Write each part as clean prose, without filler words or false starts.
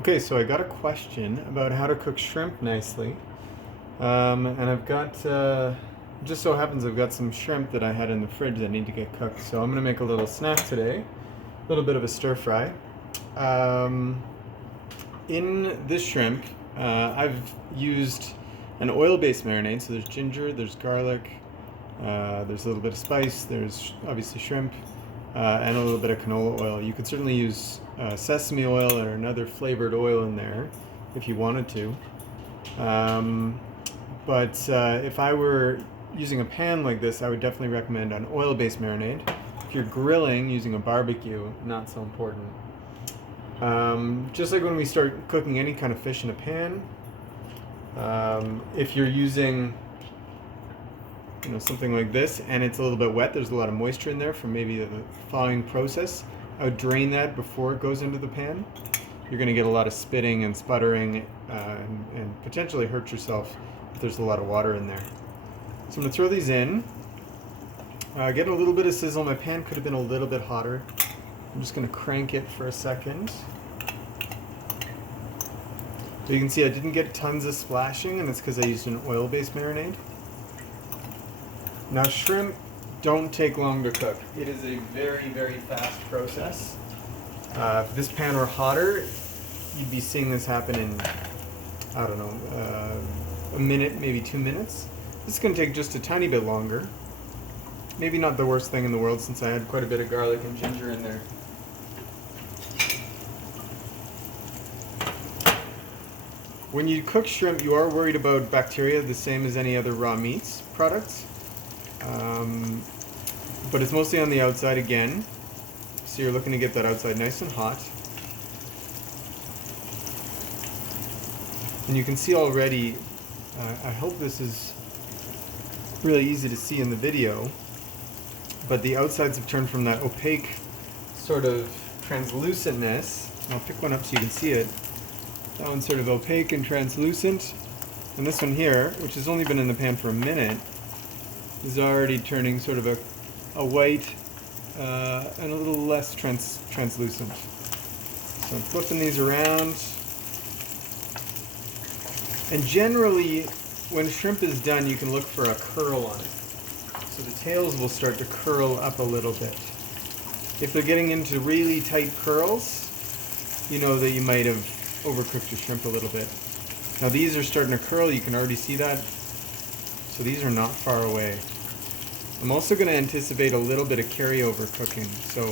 Okay, so I got a question about how to cook shrimp nicely. And I've got, just so happens I've got some shrimp that I had in the fridge that need to get cooked. So I'm going to make a little snack today, a little bit of a stir fry. Um, in this shrimp, I've used an oil-based marinade. So there's ginger, there's garlic, there's a little bit of spice, there's obviously shrimp, and a little bit of canola oil. You could certainly use sesame oil or another flavored oil in there if you wanted to. But if I were using a pan like this, I would definitely recommend an oil-based marinade. If you're grilling using a barbecue, not so important. Just like when we start cooking any kind of fish in a pan, if you're using something like this and it's a little bit wet, there's a lot of moisture in there from maybe the thawing process, I would drain that before it goes into the pan. You're going to get a lot of spitting and sputtering and potentially hurt yourself if there's a lot of water in there. So I'm going to throw these in. Getting a little bit of sizzle. My pan could have been a little bit hotter. I'm just going to crank it for a second. So you can see I didn't get tons of splashing, and it's because I used an oil-based marinade. Now shrimp don't take long to cook. It is a very, very fast process. If this pan were hotter, you'd be seeing this happen in, I don't know, a minute, maybe 2 minutes. This is going to take just a tiny bit longer. Maybe not the worst thing in the world since I had quite a bit of garlic and ginger in there. When you cook shrimp, you are worried about bacteria the same as any other raw meats products. But it's mostly on the outside again. So you're looking to get that outside nice and hot. And you can see already, I hope this is really easy to see in the video, but the outsides have turned from that opaque sort of translucentness. I'll pick one up so you can see it. That one's sort of opaque and translucent. And this one here, which has only been in the pan for a minute, is already turning sort of a white and a little less translucent. So I'm flipping these around. And generally, when shrimp is done, you can look for a curl on it. So the tails will start to curl up a little bit. If they're getting into really tight curls, you know that you might have overcooked your shrimp a little bit. Now these are starting to curl, you can already see that. So these are not far away. I'm also going to anticipate a little bit of carryover cooking. So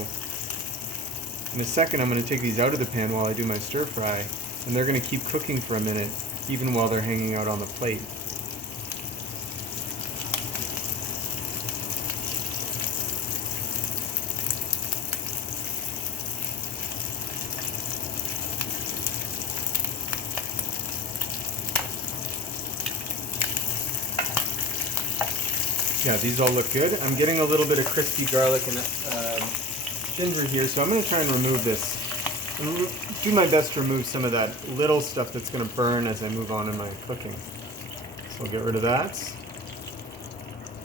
in a second I'm going to take these out of the pan while I do my stir fry, and they're going to keep cooking for a minute even while they're hanging out on the plate. Yeah, these all look good. I'm getting a little bit of crispy garlic and ginger here, so I'm going to try and remove this. And do my best to remove some of that little stuff that's going to burn as I move on in my cooking. So I'll get rid of that.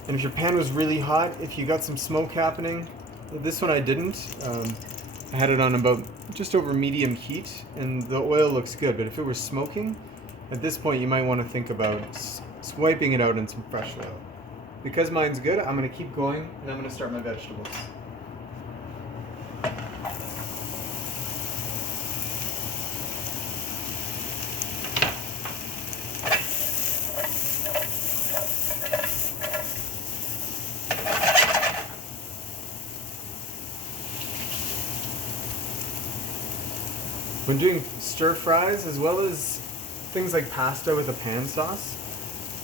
And if your pan was really hot, if you got some smoke happening, this one I didn't. I had it on about just over medium heat, and the oil looks good. But if it was smoking, at this point you might want to think about wiping it out in some fresh oil. Because mine's good, I'm going to keep going, and I'm going to start my vegetables. When doing stir fries, as well as things like pasta with a pan sauce,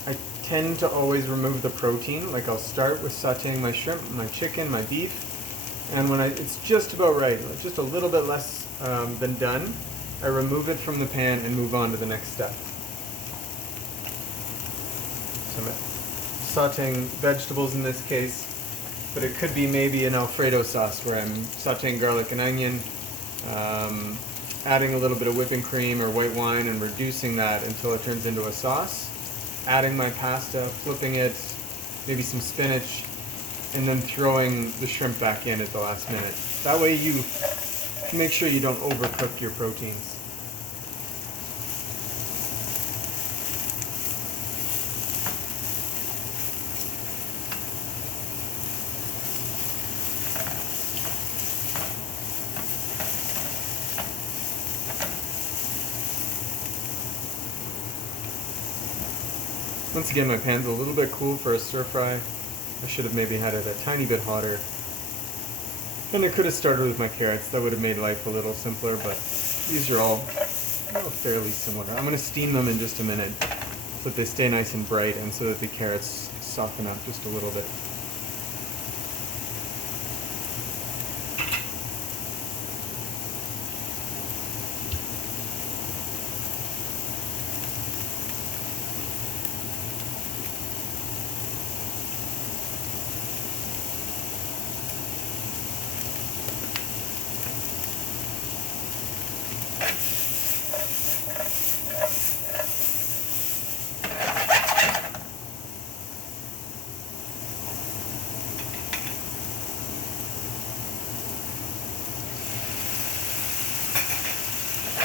I tend to always remove the protein. Like I'll start with sauteing my shrimp, my chicken, my beef, and when it's just about right, just a little bit less than done, I remove it from the pan and move on to the next step. So I'm sauteing vegetables in this case, but it could be maybe an Alfredo sauce where I'm sauteing garlic and onion, adding a little bit of whipping cream or white wine and reducing that until it turns into a sauce. Adding my pasta, flipping it, maybe some spinach, and then throwing the shrimp back in at the last minute. That way you make sure you don't overcook your proteins. Once again, my pan's a little bit cool for a stir fry. I should have maybe had it a tiny bit hotter. And I could have started with my carrots. That would have made life a little simpler, but these are all fairly similar. I'm going to steam them in just a minute so that they stay nice and bright and so that the carrots soften up just a little bit.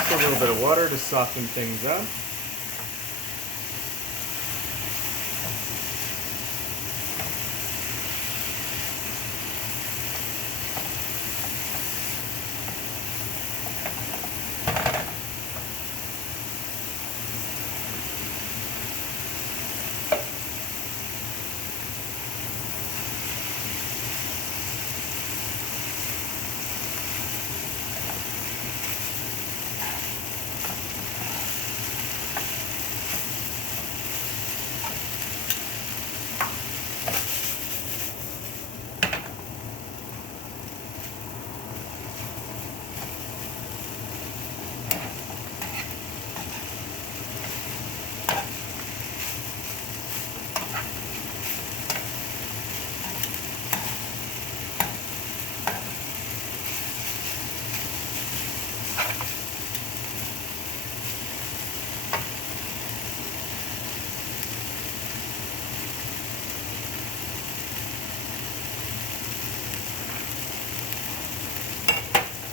A little bit of water to soften things up.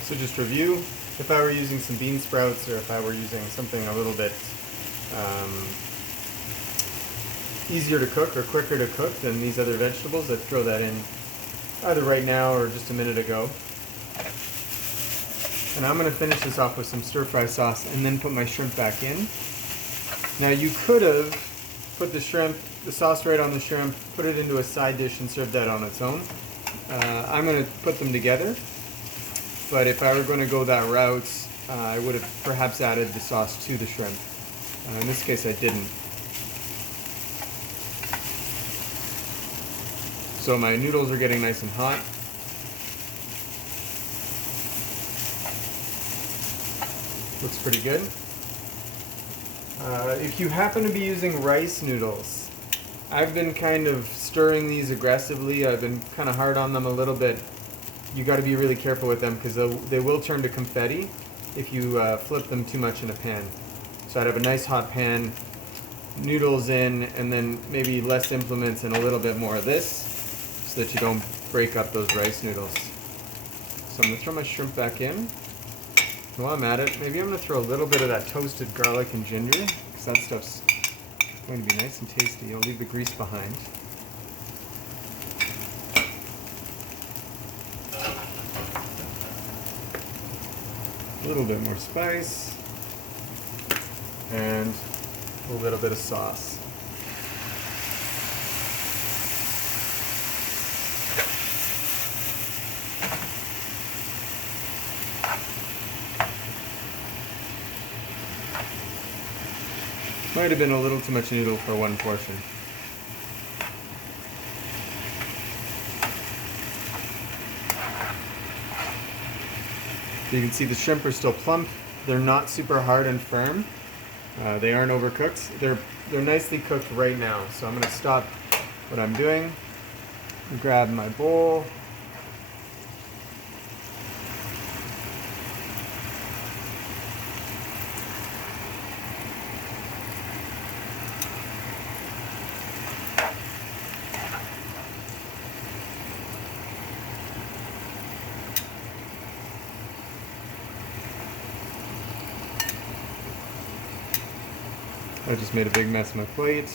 So just review, if I were using some bean sprouts or if I were using something a little bit easier to cook or quicker to cook than these other vegetables, I'd throw that in either right now or just a minute ago. And I'm going to finish this off with some stir fry sauce and then put my shrimp back in. Now you could have put the sauce right on the shrimp, put it into a side dish and served that on its own. I'm going to put them together. But if I were going to go that route, I would have perhaps added the sauce to the shrimp. In this case, I didn't. So my noodles are getting nice and hot. Looks pretty good. If you happen to be using rice noodles, I've been kind of stirring these aggressively. I've been kind of hard on them a little bit. You got to be really careful with them because they will turn to confetti if you flip them too much in a pan. So I'd have a nice hot pan, noodles in, and then maybe less implements and a little bit more of this so that you don't break up those rice noodles. So I'm going to throw my shrimp back in. While I'm at it, maybe I'm going to throw a little bit of that toasted garlic and ginger because that stuff's going to be nice and tasty. I'll leave the grease behind. A little bit more spice, and a little bit of sauce. Might have been a little too much noodle for one portion. You can see the shrimp are still plump. They're not super hard and firm. They aren't overcooked. They're nicely cooked right now. So I'm going to stop what I'm doing, grab my bowl. I just made a big mess of my plate.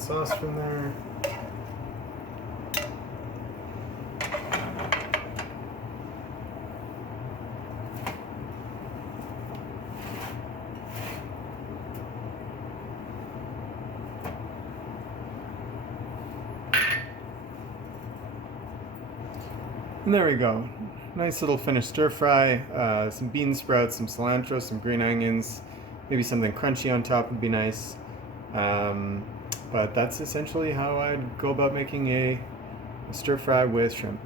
that sauce from there. And there we go. Nice little finished stir fry. Some bean sprouts, some cilantro, some green onions. Maybe something crunchy on top would be nice. But that's essentially how I'd go about making a stir fry with shrimp.